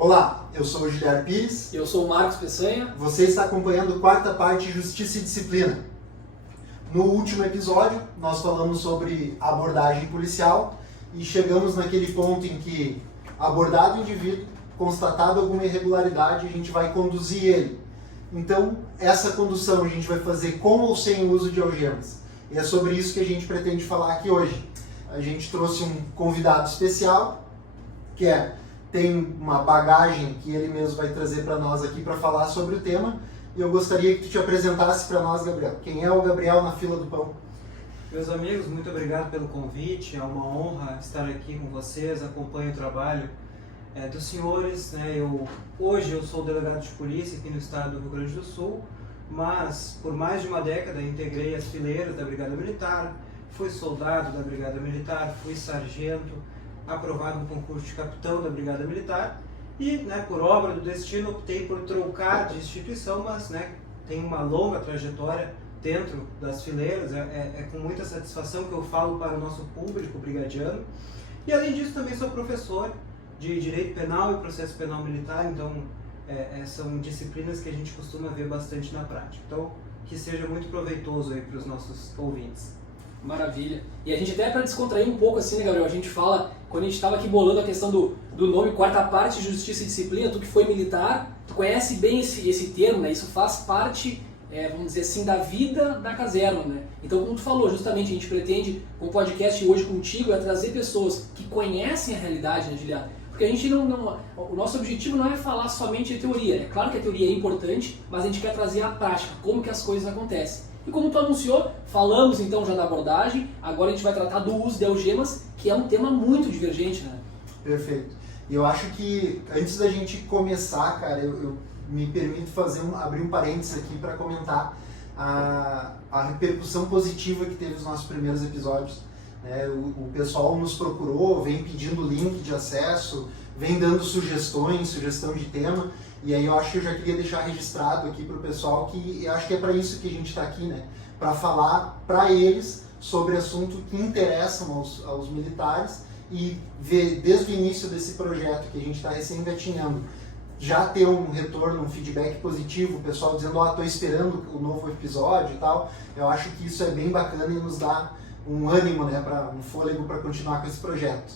Olá, eu sou o Guilherme Pires. Eu sou o Marcos Peçanha. Você está acompanhando a quarta parte Justiça e Disciplina. No último episódio, nós falamos sobre abordagem policial e chegamos naquele ponto em que, abordado o indivíduo, constatado alguma irregularidade, a gente vai conduzir ele. Então, essa condução a gente vai fazer com ou sem o uso de algemas. E é sobre isso que a gente pretende falar aqui hoje. A gente trouxe um convidado especial, que tem uma bagagem que ele mesmo vai trazer para nós aqui para falar sobre o tema. E eu gostaria que tu te apresentasse para nós, Gabriel. Quem é o Gabriel na fila do pão? Meus amigos, muito obrigado pelo convite. É uma honra estar aqui com vocês. Acompanho o trabalho dos senhores. Hoje eu sou delegado de polícia aqui no estado do Rio Grande do Sul, mas por mais de uma década integrei as fileiras da Brigada Militar, fui soldado da Brigada Militar, fui sargento, aprovado no concurso de capitão da Brigada Militar e, por obra do destino, optei por trocar de instituição, mas tenho uma longa trajetória dentro das fileiras. É com muita satisfação que eu falo para o nosso público brigadiano. E além disso também sou professor de Direito Penal e Processo Penal Militar, então são disciplinas que a gente costuma ver bastante na prática. Então, que seja muito proveitoso aí para os nossos ouvintes. Maravilha. E a gente até para descontrair um pouco assim, né, Gabriel? A gente fala, quando a gente estava aqui bolando a questão do nome quarta parte, Justiça e Disciplina, tu que foi militar, tu conhece bem esse termo, né? Isso faz parte, vamos dizer assim, da vida da caserna, né? Então, como tu falou, justamente a gente pretende, com o podcast hoje contigo, trazer pessoas que conhecem a realidade, né, Juliana? Porque a gente o nosso objetivo não é falar somente de teoria. É claro que a teoria é importante, mas a gente quer trazer a prática, como que as coisas acontecem. E como tu anunciou, falamos então já da abordagem, agora a gente vai tratar do uso de algemas, que é um tema muito divergente, né? Perfeito. E eu acho que, antes da gente começar, cara, eu me permito abrir um parênteses aqui para comentar a repercussão positiva que teve os nossos primeiros episódios. O pessoal nos procurou, vem pedindo link de acesso, vem dando sugestão de tema, e aí eu acho que eu já queria deixar registrado aqui para o pessoal que eu acho que é para isso que a gente está aqui, né? Para falar para eles sobre assuntos que interessam aos militares e ver desde o início desse projeto que a gente está recém-engatinhando, já ter um retorno, um feedback positivo, o pessoal dizendo, estou esperando o novo episódio e tal. Eu acho que isso é bem bacana e nos dá um ânimo, um fôlego para continuar com esse projeto.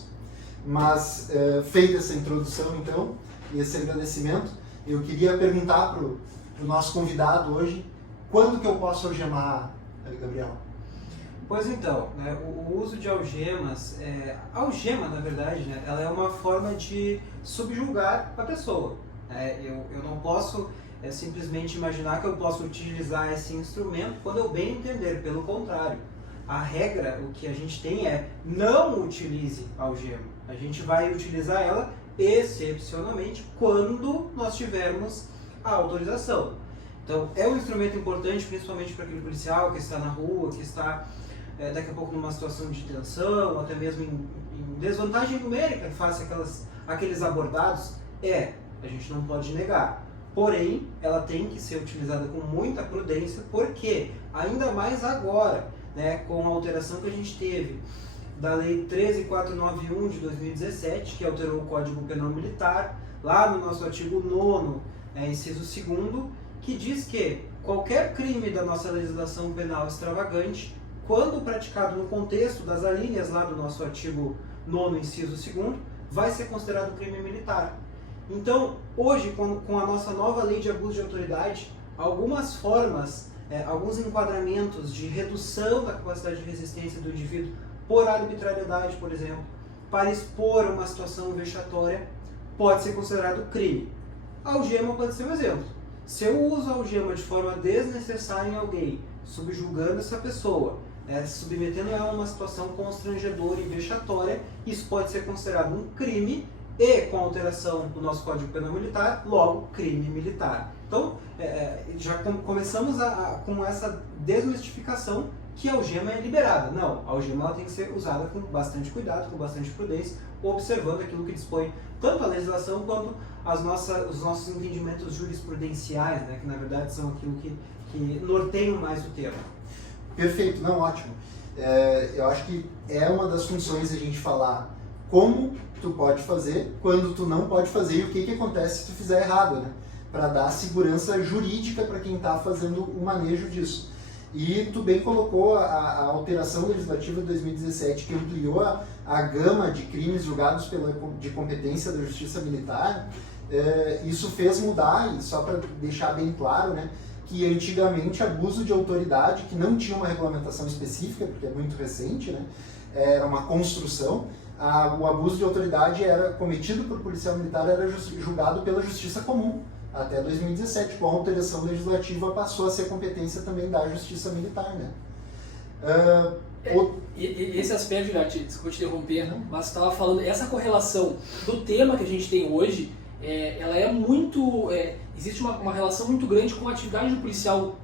Mas, feita essa introdução, então, e esse agradecimento, eu queria perguntar para o nosso convidado hoje, quando que eu posso algemar, Gabriel? Pois então, o uso de algemas, a algema, na verdade, ela é uma forma de subjugar a pessoa. Eu não posso simplesmente imaginar que eu posso utilizar esse instrumento quando eu bem entender, pelo contrário. A regra, o que a gente tem não utilize a algema. A gente vai utilizar ela excepcionalmente quando nós tivermos a autorização. Então, é um instrumento importante, principalmente para aquele policial que está na rua, que está daqui a pouco numa situação de tensão, ou até mesmo em desvantagem numérica, face aqueles abordados. A gente não pode negar. Porém, ela tem que ser utilizada com muita prudência, porque, ainda mais agora, com a alteração que a gente teve da Lei 13.491 de 2017, que alterou o Código Penal Militar, lá no nosso artigo 9º, inciso 2º, que diz que qualquer crime da nossa legislação penal extravagante, quando praticado no contexto das alíneas lá do nosso artigo 9º, inciso 2º, vai ser considerado crime militar. Então, hoje, com a nossa nova Lei de Abuso de Autoridade, algumas formas, alguns enquadramentos de redução da capacidade de resistência do indivíduo por arbitrariedade, por exemplo, para expor uma situação vexatória, pode ser considerado crime. A algema pode ser um exemplo. Se eu uso a algema de forma desnecessária em alguém, subjugando essa pessoa, submetendo ela a uma situação constrangedora e vexatória, isso pode ser considerado um crime e, com a alteração do nosso Código Penal Militar, logo crime militar. Então, já começamos com essa desmistificação que a algema é liberada. Não, a algema ela tem que ser usada com bastante cuidado, com bastante prudência, observando aquilo que dispõe tanto a legislação quanto os nossos entendimentos jurisprudenciais, que na verdade são aquilo que norteiam mais o tema. Perfeito, não, ótimo. Eu acho que é uma das funções a gente falar como tu pode fazer, quando tu não pode fazer e o que acontece se tu fizer errado, né? Para dar segurança jurídica para quem está fazendo o manejo disso. E tu bem colocou a alteração legislativa de 2017 que ampliou a gama de crimes julgados de competência da Justiça Militar. Isso fez mudar, e só para deixar bem claro, né, que antigamente abuso de autoridade, que não tinha uma regulamentação específica, porque é muito recente, né, era uma construção, o abuso de autoridade era cometido por policial militar, era julgado pela Justiça Comum. Até 2017, com a alteração legislativa, passou a ser competência também da Justiça Militar, né? Esse aspecto, desculpa te interromper, mas estava falando, essa correlação do tema que a gente tem hoje, ela é muito... existe uma relação muito grande com a atividade do policial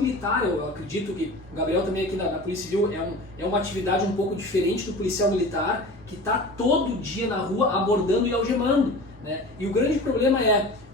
militar. Eu acredito que o Gabriel também aqui na Polícia Civil é uma atividade um pouco diferente do policial militar, que está todo dia na rua abordando e algemando, né? E o grande problema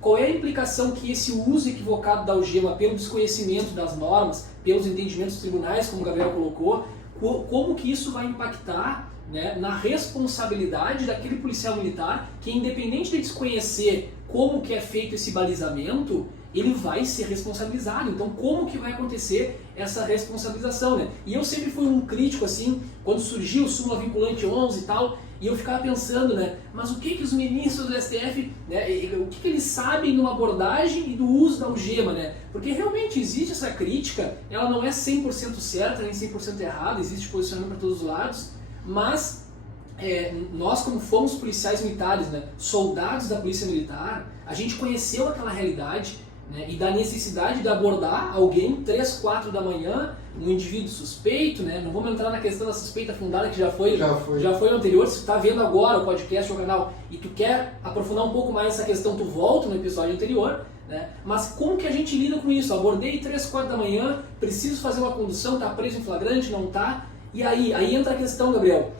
qual é a implicação que esse uso equivocado da algema, pelo desconhecimento das normas, pelos entendimentos dos tribunais, como o Gabriel colocou, como que isso vai impactar, né, na responsabilidade daquele policial militar que, independente de desconhecer como que é feito esse balizamento, ele vai ser responsabilizado. Então, como que vai acontecer essa responsabilização, né? E eu sempre fui um crítico, assim, quando surgiu o súmula vinculante 11 e tal, e eu ficava pensando, né, mas o que os ministros do STF, né, o que eles sabem numa abordagem e do uso da algema, né? Porque realmente existe essa crítica, ela não é 100% certa, nem 100% errada, existe posicionamento para todos os lados, mas nós, como fomos policiais militares, né, soldados da Polícia Militar, a gente conheceu aquela realidade, né, e da necessidade de abordar alguém 3, 4 da manhã, um indivíduo suspeito, né? Não vamos entrar na questão da suspeita fundada, que já foi no anterior. Se tu está vendo agora o podcast ou o canal e tu quer aprofundar um pouco mais essa questão, tu volta no episódio anterior, né? Mas como que a gente lida com isso? Abordei 3, 4 da manhã, preciso fazer uma condução, tá preso em flagrante, não tá? E aí entra a questão, Gabriel,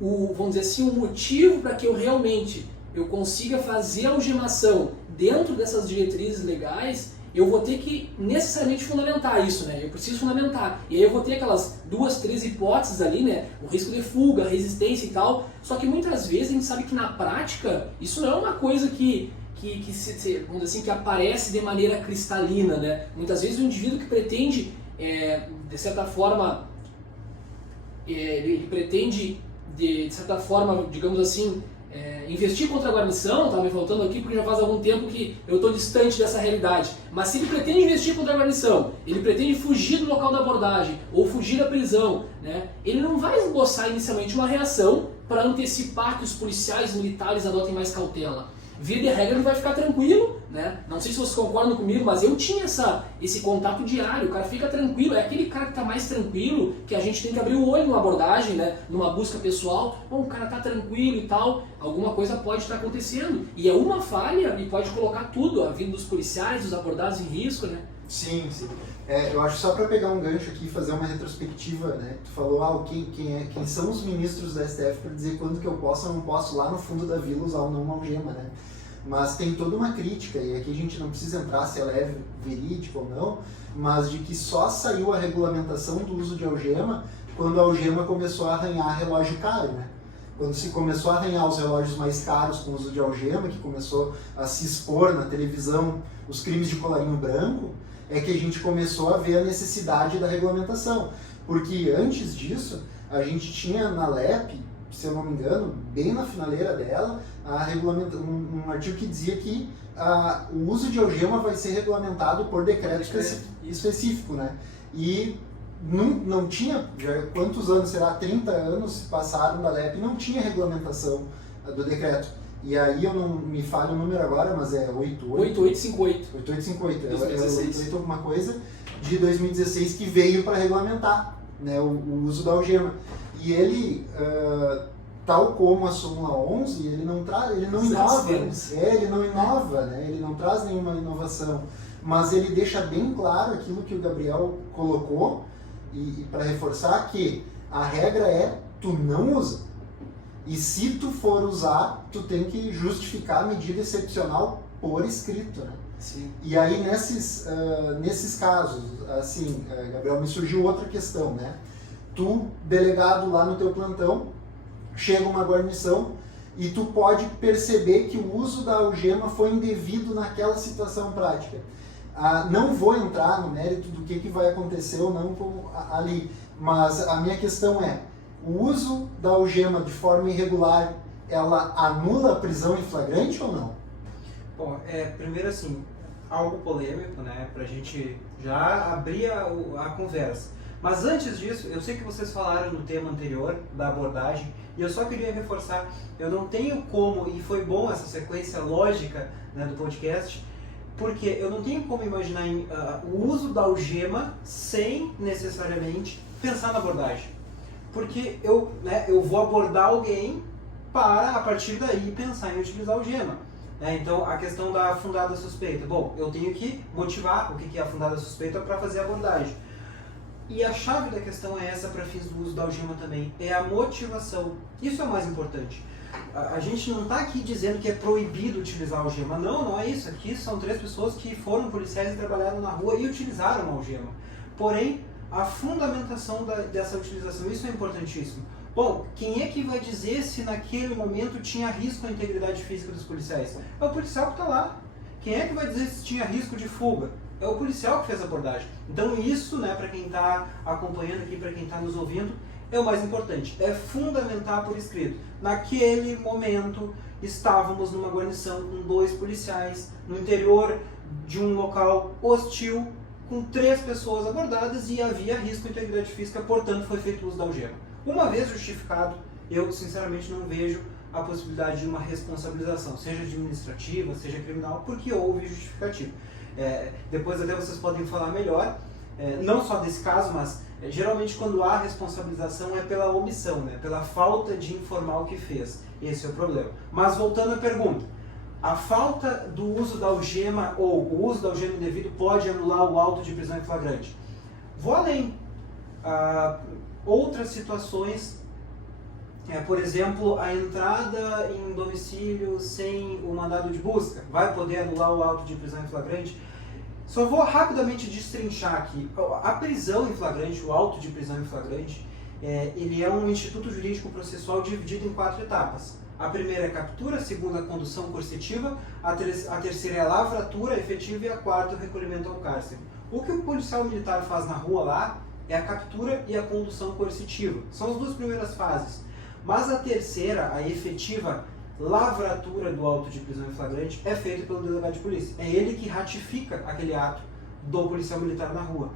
vamos dizer assim, o motivo para que eu consiga fazer a algemação dentro dessas diretrizes legais, eu vou ter que necessariamente fundamentar isso, né? Eu preciso fundamentar. E aí eu vou ter aquelas 2, 3 hipóteses ali, né? O risco de fuga, resistência e tal. Só que muitas vezes a gente sabe que na prática isso não é uma coisa que vamos dizer assim, que aparece de maneira cristalina, né? Muitas vezes o indivíduo que pretende, de certa forma, ele pretende, de certa forma, digamos assim, investir contra a guarnição, estava me faltando aqui porque já faz algum tempo que eu estou distante dessa realidade, mas se ele pretende investir contra a guarnição, ele pretende fugir do local da abordagem ou fugir da prisão, né, ele não vai esboçar inicialmente uma reação para antecipar que os policiais militares adotem mais cautela. Via de regra ele vai ficar tranquilo, né? Não sei se vocês concordam comigo, mas eu tinha esse contato diário, o cara fica tranquilo, é aquele cara que está mais tranquilo, que a gente tem que abrir o olho numa abordagem, né? Numa busca pessoal, bom, o cara está tranquilo e tal, alguma coisa pode estar acontecendo, e é uma falha e pode colocar tudo, a vida dos policiais, dos abordados em risco, né? Sim. Eu acho, só para pegar um gancho aqui e fazer uma retrospectiva, né? Tu falou, quem são os ministros da STF para dizer quando que eu posso ou não posso lá no fundo da vila usar ou não uma algema, né? Mas tem toda uma crítica, e aqui a gente não precisa entrar se ela é verídica ou não, mas de que só saiu a regulamentação do uso de algema quando a algema começou a arranhar relógio caro, né? Quando se começou a arranhar os relógios mais caros com o uso de algema, que começou a se expor na televisão os crimes de colarinho branco, é que a gente começou a ver a necessidade da regulamentação. Porque antes disso, a gente tinha na LEP, se eu não me engano, bem na finaleira dela, um artigo que dizia que o uso de algema vai ser regulamentado por decreto específico, né? E não tinha, já quantos anos, será? 30 anos se passaram da LEP, não tinha regulamentação do decreto. E aí eu não me falho o número agora, mas é 8858. 8858, é 88 alguma coisa, de 2016, que veio para regulamentar, né, o uso da algema. E ele, tal como a súmula 11, ele não inova, né, ele não traz nenhuma inovação, mas ele deixa bem claro aquilo que o Gabriel colocou, e para reforçar que a regra é, tu não usa. E se tu for usar, tu tem que justificar a medida excepcional por escrito, né? Sim. E aí nesses casos, assim, Gabriel, me surgiu outra questão, né? Tu, delegado lá no teu plantão, chega uma guarnição e tu pode perceber que o uso da algema foi indevido naquela situação prática. Não vou entrar no mérito do que vai acontecer ou não ali, mas a minha questão é, o uso da algema de forma irregular, ela anula a prisão em flagrante ou não? Bom, primeiro assim, algo polêmico, né, pra gente já abrir a conversa. Mas antes disso, eu sei que vocês falaram no tema anterior, da abordagem, e eu só queria reforçar, eu não tenho como, e foi bom essa sequência lógica, né, do podcast, porque eu não tenho como imaginar o uso da algema sem necessariamente pensar na abordagem. Porque eu vou abordar alguém para, a partir daí, pensar em utilizar a algema. Então, a questão da fundada suspeita. Bom, eu tenho que motivar o que é a fundada suspeita para fazer a abordagem. E a chave da questão é essa para fins do uso da algema também, é a motivação. Isso é o mais importante. A gente não está aqui dizendo que é proibido utilizar a algema. Não é isso. Aqui são 3 pessoas que foram policiais e trabalharam na rua e utilizaram a algema. Porém, a fundamentação dessa utilização, isso é importantíssimo. Bom, quem é que vai dizer se naquele momento tinha risco à integridade física dos policiais? É o policial que está lá. Quem é que vai dizer se tinha risco de fuga? É o policial que fez a abordagem. Então isso, né, para quem está acompanhando aqui, para quem está nos ouvindo, é o mais importante. É fundamentar por escrito. Naquele momento, estávamos numa guarnição com 2 policiais, no interior de um local hostil, com 3 pessoas abordadas e havia risco à integridade física, portanto foi feito uso da algema. Uma vez justificado, eu sinceramente não vejo a possibilidade de uma responsabilização, seja administrativa, seja criminal, porque houve justificativo. Depois até vocês podem falar melhor, não só desse caso, mas geralmente quando há responsabilização é pela omissão, né? Pela falta de informar o que fez. Esse é o problema. Mas voltando à pergunta, a falta do uso da algema ou o uso da algema indevido pode anular o auto de prisão em flagrante? Vou além. Outras situações, por exemplo, a entrada em domicílio sem o mandado de busca, vai poder anular o auto de prisão em flagrante? Só vou rapidamente destrinchar aqui. A prisão em flagrante, o auto de prisão em flagrante, ele é um instituto jurídico processual dividido em 4 etapas. A primeira é a captura, a segunda é a condução coercitiva, a terceira é a lavratura efetiva e a quarta é o recolhimento ao cárcere. O que o policial militar faz na rua lá é a captura e a condução coercitiva. São as 2 primeiras fases. Mas a terceira, a efetiva lavratura do auto de prisão em flagrante, é feita pelo delegado de polícia. É ele que ratifica aquele ato do policial militar na rua.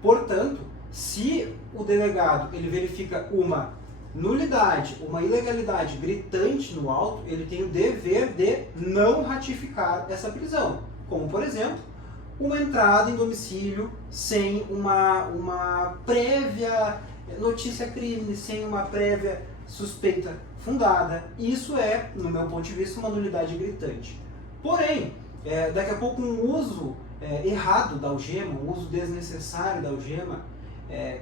Portanto, se o delegado ele verifica uma nulidade, uma ilegalidade gritante no auto, ele tem o dever de não ratificar essa prisão. Como, por exemplo, uma entrada em domicílio sem uma prévia notícia crime, sem uma prévia suspeita fundada. Isso é, no meu ponto de vista, uma nulidade gritante. Porém, daqui a pouco um uso errado da algema, um uso desnecessário da algema,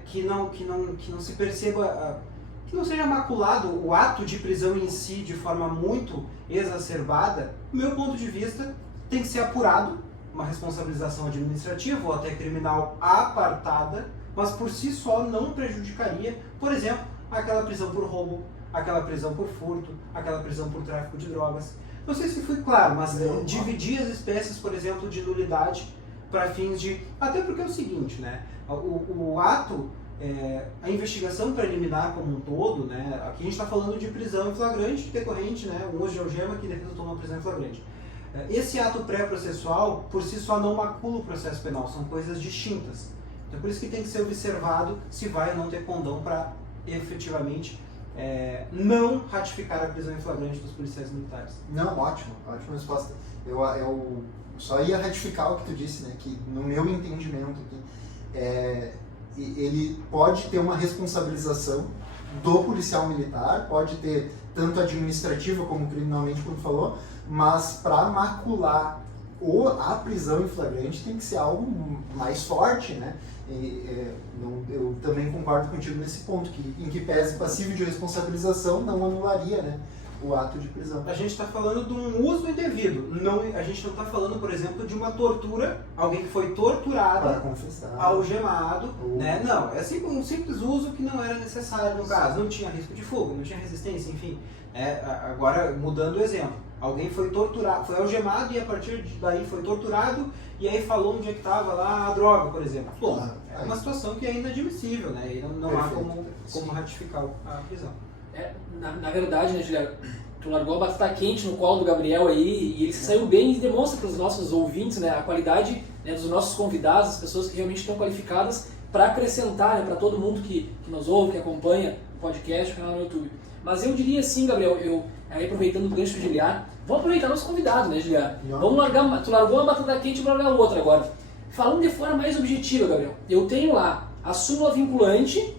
que não se perceba, que não seja maculado o ato de prisão em si de forma muito exacerbada, do meu ponto de vista, tem que ser apurado, uma responsabilização administrativa ou até criminal apartada, mas por si só não prejudicaria, por exemplo, aquela prisão por roubo, aquela prisão por furto, aquela prisão por tráfico de drogas. Não sei se fui claro, mas dividir as espécies, por exemplo, de nulidade para fins de... Até porque é o seguinte, né? O ato, a investigação preliminar como um todo, né? Aqui a gente está falando de prisão em flagrante decorrente, né? Um uso de algema que resultou numa prisão em flagrante. Esse ato pré-processual, por si só, não macula o processo penal, são coisas distintas. Então, por isso que tem que ser observado se vai ou não ter condão para efetivamente não ratificar a prisão em flagrante dos policiais militares. Não, ótima resposta. Eu só ia ratificar o que tu disse, né, que no meu entendimento aqui, ele pode ter uma responsabilização do policial militar, pode ter tanto administrativa como criminalmente, como tu falou, mas para macular a prisão em flagrante tem que ser algo mais forte, né? Eu também concordo contigo nesse ponto, que em que pese passível de responsabilização não anularia, né, o ato de prisão. A gente está falando de um uso indevido. Não, a gente não está falando, por exemplo, de uma tortura, alguém que foi torturado, Para confessar. algemado, Ou- né? Não, é um simples uso que não era necessário no caso. Não tinha risco de fuga, não tinha resistência, enfim. Agora, mudando o exemplo. Alguém foi torturado, foi algemado e a partir daí foi torturado e aí falou onde é que estava lá a droga, por exemplo. Bom, Claro. é uma situação que é inadmissível, né? E não há Perfeito. como ratificar a prisão. Na verdade, né, Juliano, tu largou a batata quente no colo do Gabriel aí e ele se saiu bem e demonstra para os nossos ouvintes, né, a qualidade, né, dos nossos convidados, as pessoas que realmente estão qualificadas para acrescentar, né, para todo mundo que nos ouve, que acompanha o podcast, o canal no YouTube. Mas eu diria assim, Gabriel, aí aproveitando o gancho do Giliar, vamos aproveitar nosso convidado, né, Giliar? Vamos largar, tu largou uma batata quente e vou largar outra agora. Falando de forma mais objetiva, Gabriel, eu tenho lá a súmula vinculante,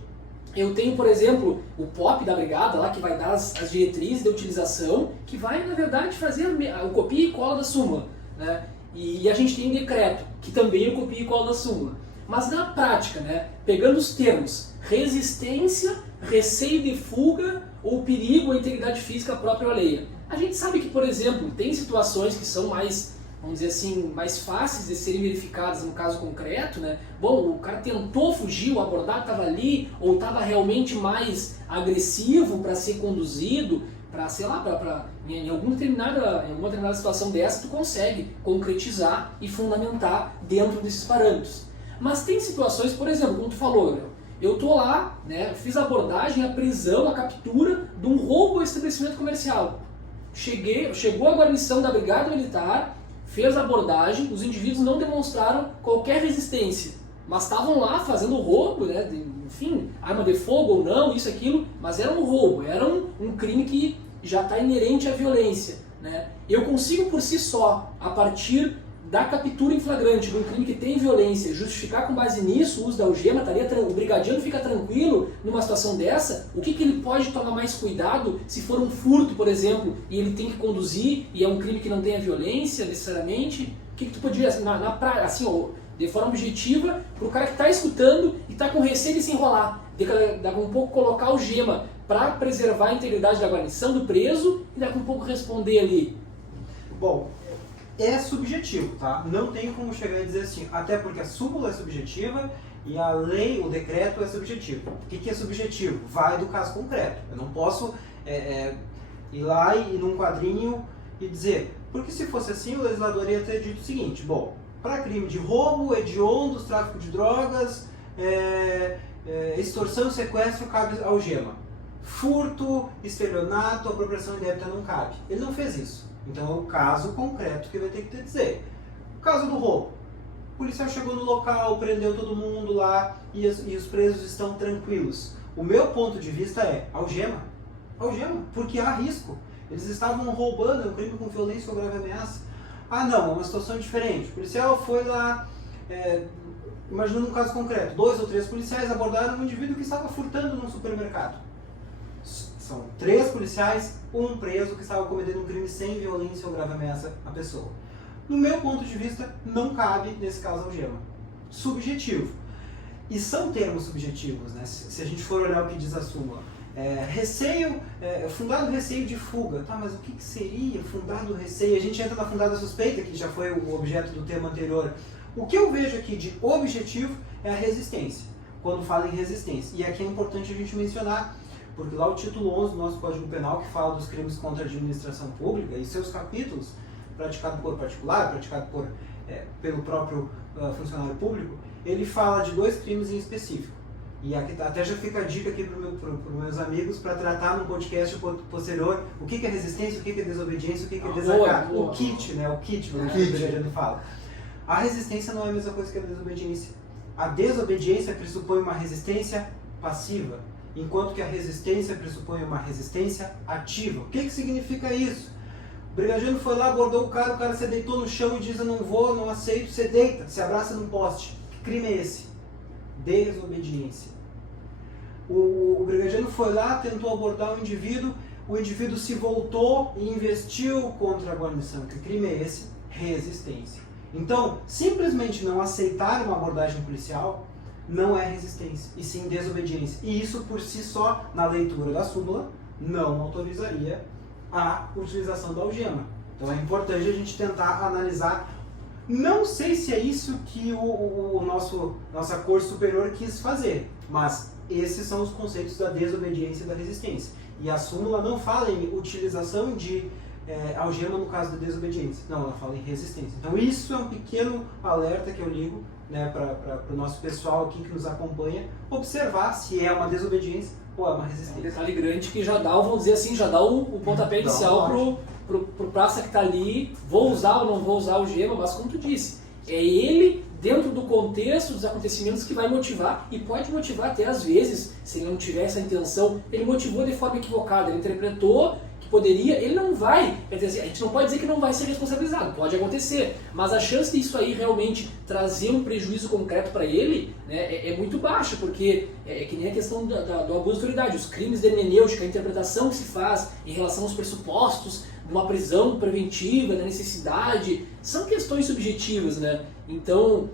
eu tenho, por exemplo, o POP da brigada lá, que vai dar as diretrizes de utilização, que vai, na verdade, fazer o copia e cola da súmula, né? E a gente tem o decreto, que também é o copia e cola da súmula. Mas na prática, né, pegando os termos resistência, receio de fuga ou perigo à integridade física própria ou alheia. A gente sabe que, por exemplo, tem situações que são mais, vamos dizer assim, mais fáceis de serem verificadas no caso concreto, né? Bom, o cara tentou fugir, o abordado estava ali, ou estava realmente mais agressivo para ser conduzido, para, sei lá, em alguma determinada situação dessa, tu consegue concretizar e fundamentar dentro desses parâmetros. Mas tem situações, por exemplo, como tu falou, Gabriel, eu tô lá, né, fiz a abordagem, a prisão, a captura de um roubo ao estabelecimento comercial. Chegou a guarnição da Brigada Militar, fez a abordagem, os indivíduos não demonstraram qualquer resistência, mas estavam lá fazendo o roubo, né, enfim, arma de fogo ou não, isso, aquilo, mas era um roubo, era um crime que já está inerente à violência, né? Eu consigo por si só, a partir da captura em flagrante de um crime que tem violência, justificar com base nisso o uso da algema, o brigadiano fica tranquilo numa situação dessa, o que ele pode tomar mais cuidado se for um furto, por exemplo, e ele tem que conduzir e é um crime que não tenha violência necessariamente? O que tu podia, assim, de forma objetiva, para o cara que está escutando e está com receio de se enrolar, daqui um pouco colocar algema para preservar a integridade da guarnição, do preso, e daqui um pouco responder ali? Bom, é subjetivo, tá? Não tem como chegar e dizer assim, até porque a súmula é subjetiva e a lei, o decreto é subjetivo. O que é subjetivo? Vai do caso concreto. Eu não posso ir lá e num quadrinho e dizer, porque se fosse assim o legislador ia ter dito o seguinte, bom, para crime de roubo, hediondos, tráfico de drogas, extorsão e sequestro cabe algema. Furto, estelionato, apropriação indébita não cabe. Ele não fez isso. Então é o caso concreto que vai ter que dizer. O caso do roubo. O policial chegou no local, prendeu todo mundo lá e os presos estão tranquilos. O meu ponto de vista é algema. Algema, porque há risco. Eles estavam roubando, é um crime com violência ou grave ameaça. Ah não, é uma situação diferente. O policial foi lá, imaginando um caso concreto, 2 ou 3 policiais abordaram um indivíduo que estava furtando num supermercado. São 3 policiais, um preso que estava cometendo um crime sem violência ou grave ameaça à pessoa. No meu ponto de vista, não cabe nesse caso algema. Subjetivo. E são termos subjetivos, né? Se a gente for olhar o que diz a súmula. Fundado receio de fuga. Tá, mas o que seria fundado receio? A gente entra na fundada suspeita, que já foi o objeto do tema anterior. O que eu vejo aqui de objetivo é a resistência, quando fala em resistência. E aqui é importante a gente mencionar, porque lá o título 11 do nosso Código Penal, que fala dos crimes contra a administração pública e seus capítulos, praticado por particular, praticado pelo próprio funcionário público, ele fala de 2 crimes em específico. E aqui, até já fica a dica aqui para os meus amigos para tratar no podcast posterior o que é resistência, o que é desobediência, o que é desacato. O kit, né? O kit, o brigadiano fala. A resistência não é a mesma coisa que a desobediência. A desobediência pressupõe uma resistência passiva, enquanto que a resistência pressupõe uma resistência ativa. O que significa isso? O brigadiano foi lá, abordou o cara se deitou no chão e diz, eu não vou, não aceito, você deita, se abraça num poste. Que crime é esse? Desobediência. O brigadiano foi lá, tentou abordar o indivíduo se voltou e investiu contra a guarnição. Que crime é esse? Resistência. Então, simplesmente não aceitar uma abordagem policial não é resistência, e sim desobediência. E isso por si só, na leitura da súmula, não autorizaria a utilização da algema. Então é importante a gente tentar analisar. Não sei se é isso que nossa Corte Superior quis fazer, mas esses são os conceitos da desobediência e da resistência. E a súmula não fala em utilização de algema no caso da desobediência, não, ela fala em resistência. Então isso é um pequeno alerta que eu ligo, né, para o nosso pessoal aqui que nos acompanha, observar se é uma desobediência ou é uma resistência. Um detalhe grande que já dá, vamos dizer assim, já dá o pontapé inicial pro praça que está ali, vou usar ou não vou usar o gema, mas como tu disse, é ele, dentro do contexto dos acontecimentos, que vai motivar, e pode motivar até às vezes, se ele não tiver essa intenção, ele motivou de forma equivocada, ele interpretou que poderia, ele não vai, quer dizer, a gente não pode dizer que não vai ser responsabilizado, pode acontecer, mas a chance disso aí realmente trazer um prejuízo concreto para ele, né, é muito baixa, porque é que nem a questão do abuso de autoridade, os crimes de hermenêutica, a interpretação que se faz em relação aos pressupostos de uma prisão preventiva, da necessidade, são questões subjetivas, né? Então,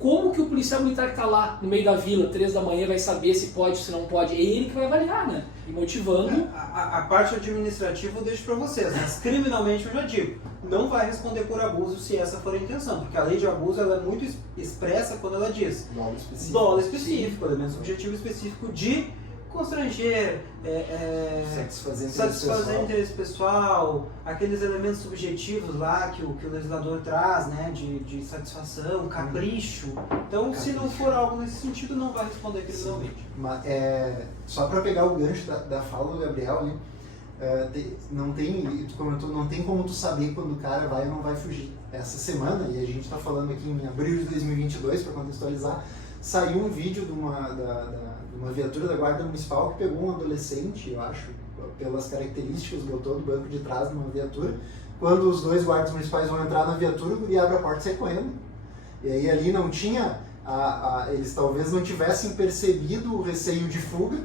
como que o policial militar que está lá no meio da vila, 3 da manhã, vai saber se pode ou se não pode? É ele que vai avaliar, né? E motivando. A parte administrativa eu deixo para vocês, mas criminalmente eu já digo, não vai responder por abuso se essa for a intenção, porque a lei de abuso ela é muito expressa quando ela diz dolo específico, elemento subjetivo específico de constranger, satisfazer interesse pessoal, aqueles elementos subjetivos lá que o legislador traz, né, de satisfação, capricho. Então, se não for algo nesse sentido, não vai responder criminalmente. Só para pegar o gancho da fala do Gabriel ali, não tem, tu comentou, não tem como tu saber quando o cara vai ou não vai fugir. Essa semana, e a gente está falando aqui em abril de 2022, para contextualizar, saiu um vídeo de uma viatura da Guarda Municipal que pegou um adolescente, eu acho, pelas características, botou do banco de trás de uma viatura. Quando os 2 guardas municipais vão entrar na viatura, o guri abre a porta e sai correndo. E aí ali não tinha, eles talvez não tivessem percebido o receio de fuga,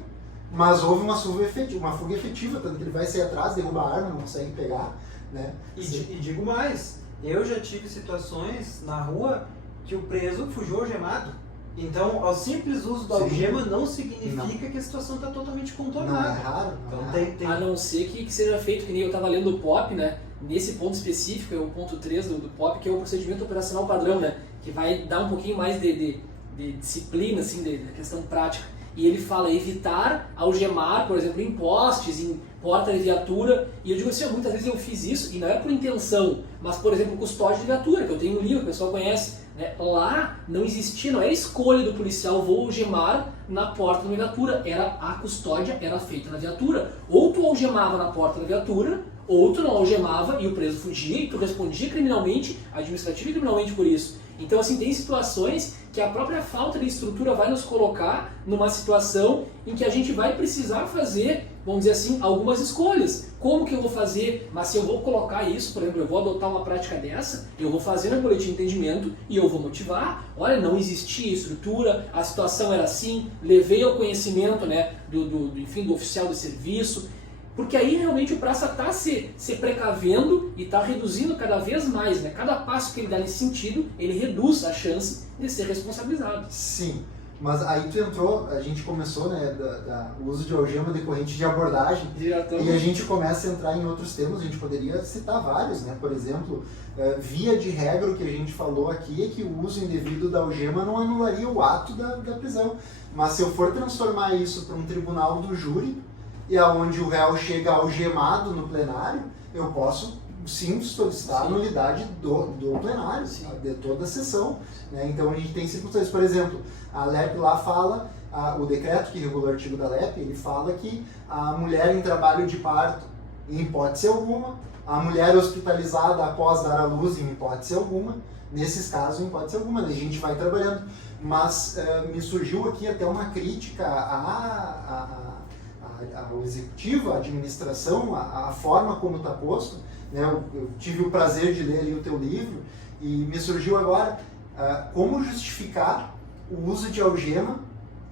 mas houve uma fuga efetiva, tanto que ele vai sair atrás, derruba a arma, não consegue pegar, né? E digo mais, eu já tive situações na rua que o preso fugiu algemado. Então, ao simples uso da algema não significa que a situação está totalmente contornada. Não é raro. Então, a não ser que seja feito, que nem eu estava lendo o POP, né? Nesse ponto específico, é o ponto 3 do POP, que é o procedimento operacional padrão, né? Que vai dar um pouquinho mais de disciplina, assim, de questão prática. E ele fala evitar algemar, por exemplo, em postes, em porta de viatura. E eu digo assim, muitas vezes eu fiz isso, e não era por intenção, mas, por exemplo, custódia de viatura, que eu tenho um livro, o pessoal conhece. Lá não existia, não era escolha do policial, vou algemar na porta da viatura, a custódia era feita na viatura. Ou tu algemava na porta da viatura, ou tu não algemava e o preso fugia e tu respondia criminalmente, administrativo e criminalmente por isso. Então, assim, tem situações que a própria falta de estrutura vai nos colocar numa situação em que a gente vai precisar fazer, vamos dizer assim, algumas escolhas. Como que eu vou fazer? Mas se eu vou colocar isso, por exemplo, eu vou adotar uma prática dessa, eu vou fazer no boletim de entendimento e eu vou motivar. Olha, não existia estrutura, a situação era assim, levei ao conhecimento, né, do oficial de serviço. Porque aí realmente o praça está se precavendo e está reduzindo cada vez mais, né? Cada passo que ele dá nesse sentido, ele reduz a chance de ser responsabilizado. Sim, mas aí tu entrou, a gente começou, né, o uso de algema decorrente de abordagem, e a gente começa a entrar em outros temas, a gente poderia citar vários, né? Por exemplo, via de regra, o que a gente falou aqui é que o uso indevido da algema não anularia o ato da prisão, mas se eu for transformar isso para um tribunal do júri, e aonde o réu chega algemado no plenário, eu posso sim solicitar a nulidade do plenário, de toda a sessão, né? Então a gente tem circunstâncias, por exemplo, a LEP lá fala, o decreto que regula o artigo da LEP, ele fala que a mulher em trabalho de parto, em hipótese alguma, a mulher hospitalizada após dar à luz, em hipótese alguma, nesses casos, em hipótese alguma, a gente vai trabalhando. Mas me surgiu aqui até uma crítica ao executivo, à administração, a forma como está posto, né? Eu tive o prazer de ler ali o teu livro e me surgiu agora como justificar o uso de algema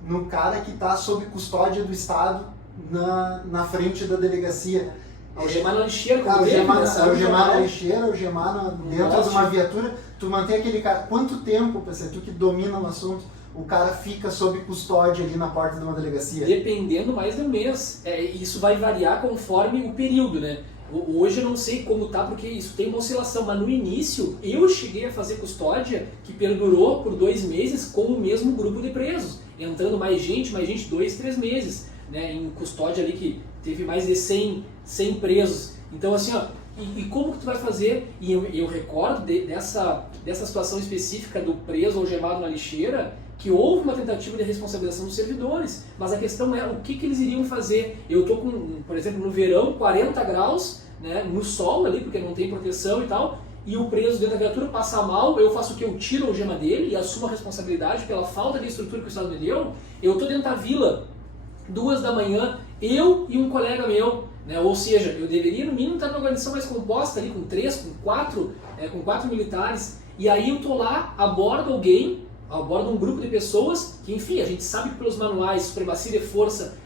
no cara que está sob custódia do Estado na frente da delegacia. Algemar na lixeira, como algemar na lixeira, algemar dentro de uma viatura, tu mantém aquele cara, quanto tempo, tu que domina o assunto, o cara fica sob custódia ali na porta de uma delegacia? Dependendo mais de um mês. Isso vai variar conforme o período, né? Hoje eu não sei como tá, porque isso tem uma oscilação, mas no início eu cheguei a fazer custódia que perdurou por 2 meses com o mesmo grupo de presos, entrando mais gente, 2, 3 meses, né, em custódia ali que teve mais de 100 presos. Então assim, ó, e como que tu vai fazer? E eu recordo dessa situação específica do preso algemado na lixeira, que houve uma tentativa de responsabilização dos servidores, mas a questão é o que eles iriam fazer. Eu estou com, por exemplo, no verão, 40 graus, né, no sol ali, porque não tem proteção e tal, e o preso dentro da viatura passa mal, eu faço o que? Eu tiro a algema dele e assumo a responsabilidade pela falta de estrutura que o Estado me deu. Eu estou dentro da vila, 2 da manhã, eu e um colega meu, né, ou seja, eu deveria no mínimo estar numa guarnição mais composta ali, com 3, com 4 militares, e aí eu estou lá, abordo um grupo de pessoas que, enfim, a gente sabe que pelos manuais, supremacia de força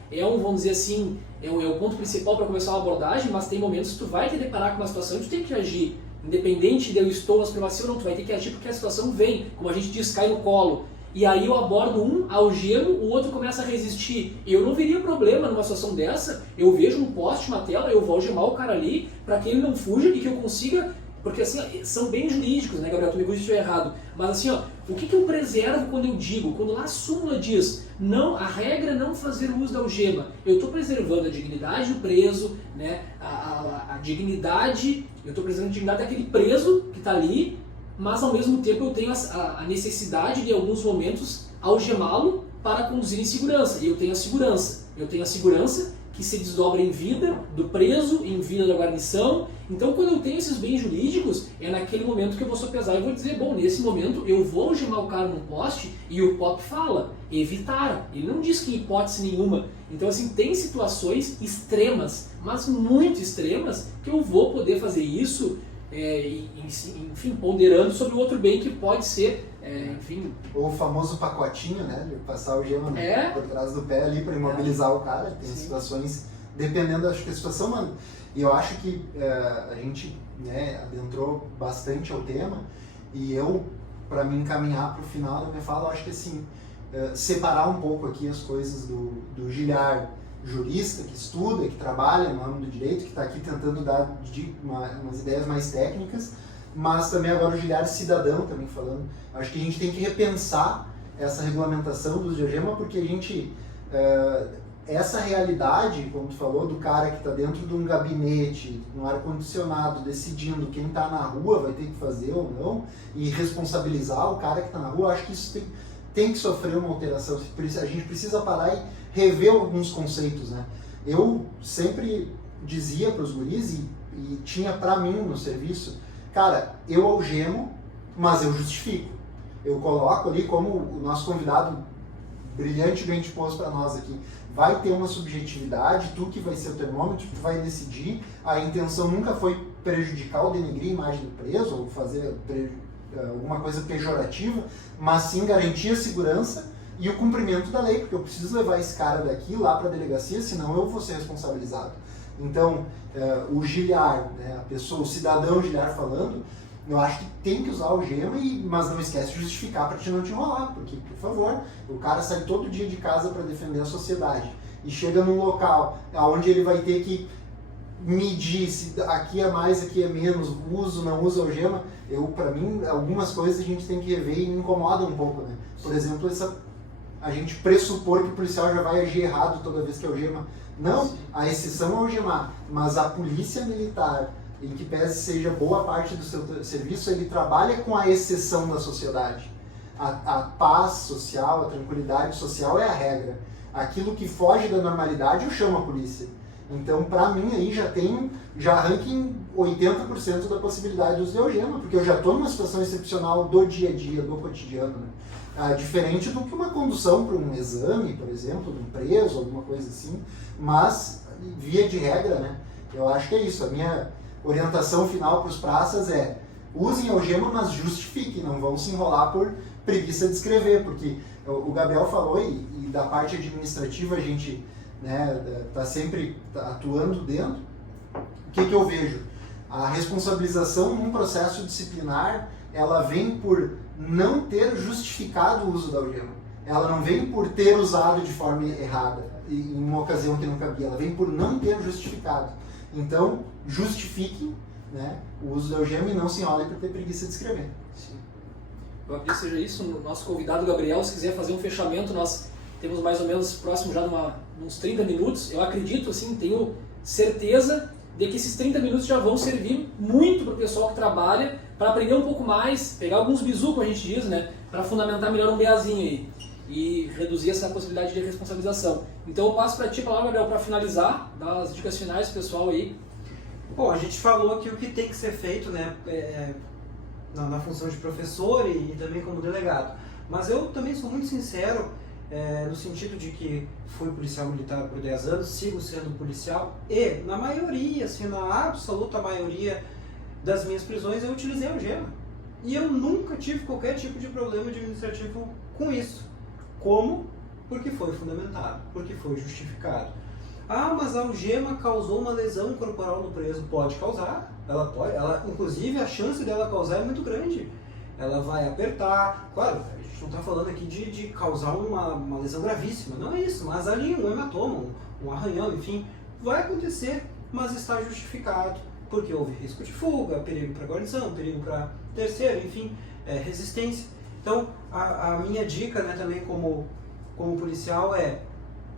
vamos dizer assim, é o ponto principal para começar uma abordagem, mas tem momentos que tu vai te deparar com uma situação e tu tem que agir. Independente de eu estou na supremacia ou não, tu vai ter que agir porque a situação vem, como a gente diz, cai no colo. E aí eu abordo um, algemo, o outro começa a resistir. Eu não veria problema numa situação dessa, eu vejo um poste, uma tela, eu vou algemar o cara ali para que ele não fuja e que eu consiga. Porque assim, são bem jurídicos, né, Gabriel? Tu me corrija se eu estiver errado. Mas assim, ó, o que eu preservo quando eu digo? Quando lá a súmula diz, não, a regra é não fazer uso da algema. Eu estou preservando a dignidade do preso, né, a dignidade, eu estou preservando a dignidade daquele preso que está ali, mas ao mesmo tempo eu tenho a necessidade de, em alguns momentos, algemá-lo para conduzir em segurança. E eu tenho a segurança. Eu tenho a segurança que se desdobra em vida do preso, em vida da guarnição. Então, quando eu tenho esses bens jurídicos, é naquele momento que eu vou sopesar e vou dizer, bom, nesse momento eu vou algemar o cara num poste e o POP fala, evitar. Ele não diz que em hipótese nenhuma. Então, assim, tem situações extremas, mas muito extremas, que eu vou poder fazer isso, enfim, ponderando sobre o outro bem que pode ser, enfim... O famoso pacotinho, né, de passar o gema por trás do pé ali para imobilizar o cara. Tem situações, dependendo, acho que a situação, mano. E eu acho que a gente, né, adentrou bastante ao tema, e eu, para me encaminhar para o final da minha fala, eu acho que assim, separar um pouco aqui as coisas do Gilhar jurista, que estuda, que trabalha no âmbito do direito, que está aqui tentando dar umas ideias mais técnicas, mas também agora o Gilhar cidadão também falando. Acho que a gente tem que repensar essa regulamentação do uso de algema, porque a gente... essa realidade, como tu falou, do cara que está dentro de um gabinete, no ar-condicionado, decidindo quem está na rua vai ter que fazer ou não, e responsabilizar o cara que está na rua, acho que isso tem que sofrer uma alteração. A gente precisa parar e rever alguns conceitos, né? Eu sempre dizia para os guris, e tinha para mim no serviço, cara, eu algemo, mas eu justifico. Eu coloco ali, como o nosso convidado brilhantemente pôs para nós aqui, vai ter uma subjetividade, tu que vai ser o termômetro, tu vai decidir. A intenção nunca foi prejudicar ou denegrir a imagem do preso, ou fazer alguma coisa pejorativa, mas sim garantir a segurança e o cumprimento da lei, porque eu preciso levar esse cara daqui lá para a delegacia, senão eu vou ser responsabilizado. Então, o Gilhar, né, a pessoa, o cidadão Gilhar falando, eu acho que tem que usar o algema, mas não esquece de justificar para te não te enrolar, porque, por favor, o cara sai todo dia de casa para defender a sociedade e chega num local onde ele vai ter que medir se aqui é mais, aqui é menos, uso, não uso algema. Para mim, algumas coisas a gente tem que rever e me incomoda um pouco, né? Por exemplo, a gente pressupor que o policial já vai agir errado toda vez que algema. Não, a exceção é algemar, mas a polícia militar, em que pese seja boa parte do seu serviço, ele trabalha com a exceção da sociedade. A paz social, a tranquilidade social é a regra. Aquilo que foge da normalidade eu chamo a polícia. Então, para mim, aí já arranca em 80% da possibilidade de uso de algema, porque eu já estou numa situação excepcional do dia a dia, do cotidiano, né? Diferente do que uma condução para um exame, por exemplo, de um preso, alguma coisa assim, mas, via de regra, né? Eu acho que é isso. A minha orientação final para os praças é: usem algema, mas justifiquem, não vão se enrolar por preguiça de escrever, porque o Gabriel falou, e da parte administrativa a gente, né, tá sempre atuando dentro. O que eu vejo? A responsabilização num processo disciplinar, ela vem por não ter justificado o uso da algema. Ela não vem por ter usado de forma errada, em uma ocasião que não cabia. Ela vem por não ter justificado. Então, justifiquem, né, o uso da algema e não se enrolem por ter preguiça de escrever. Sim. Eu acredito que seja isso. O nosso convidado Gabriel, se quiser fazer um fechamento, nós temos mais ou menos próximo já de uns 30 minutos. Eu acredito, assim, tenho certeza de que esses 30 minutos já vão servir muito para o pessoal que trabalha, para aprender um pouco mais, pegar alguns bizu, como a gente diz, né, para fundamentar melhor um BAzinho aí e reduzir essa possibilidade de responsabilização. Então eu passo para ti a palavra, Gabriel, para finalizar, dar as dicas finais pro pessoal aí. Bom, a gente falou aqui o que tem que ser feito, né, na função de professor e também como delegado. Mas eu também sou muito sincero no sentido de que fui policial militar por 10 anos, sigo sendo policial e, na maioria, assim, na absoluta maioria das minhas prisões, eu utilizei algema. E eu nunca tive qualquer tipo de problema administrativo com isso. Como? Porque foi fundamentado, porque foi justificado. Ah, mas a algema causou uma lesão corporal no preso. Pode causar, inclusive a chance dela causar é muito grande. Ela vai apertar, claro, a gente não está falando aqui de causar uma lesão gravíssima, não é isso, mas ali um hematoma, um arranhão, enfim, vai acontecer, mas está justificado, porque houve risco de fuga, perigo para guarnição, perigo para terceiro, enfim, resistência. Então, a minha dica, né, também como policial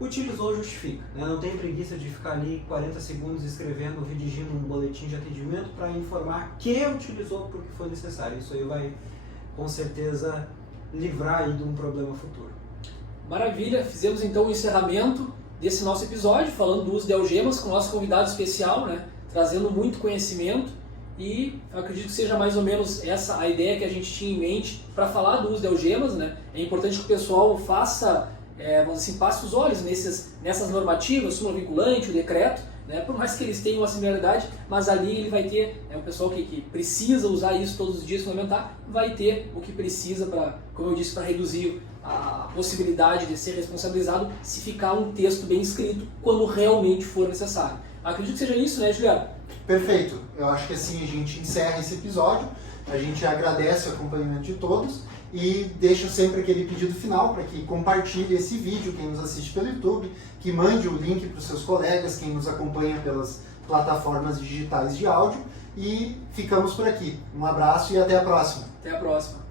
utilizou, justifica. Né? Não tem preguiça de ficar ali 40 segundos escrevendo, redigindo um boletim de atendimento para informar que utilizou porque foi necessário. Isso aí vai, com certeza, livrar aí de um problema futuro. Maravilha, fizemos então o encerramento desse nosso episódio, falando do uso de algemas com o nosso convidado especial, né? Trazendo muito conhecimento, e eu acredito que seja mais ou menos essa a ideia que a gente tinha em mente para falar do uso de algemas, né? É importante que o pessoal faça, vamos assim, passe os olhos nessas normativas, súmula vinculante, o decreto, né? Por mais que eles tenham uma similaridade, mas ali ele vai ter, o pessoal que precisa usar isso todos os dias, fundamentar, vai ter o que precisa para, como eu disse, para reduzir a possibilidade de ser responsabilizado se ficar um texto bem escrito quando realmente for necessário. Acredito que seja isso, né, Juliano? Perfeito. Eu acho que assim a gente encerra esse episódio. A gente agradece o acompanhamento de todos e deixa sempre aquele pedido final para que compartilhe esse vídeo, quem nos assiste pelo YouTube, que mande o link para os seus colegas, quem nos acompanha pelas plataformas digitais de áudio, e ficamos por aqui. Um abraço e até a próxima. Até a próxima.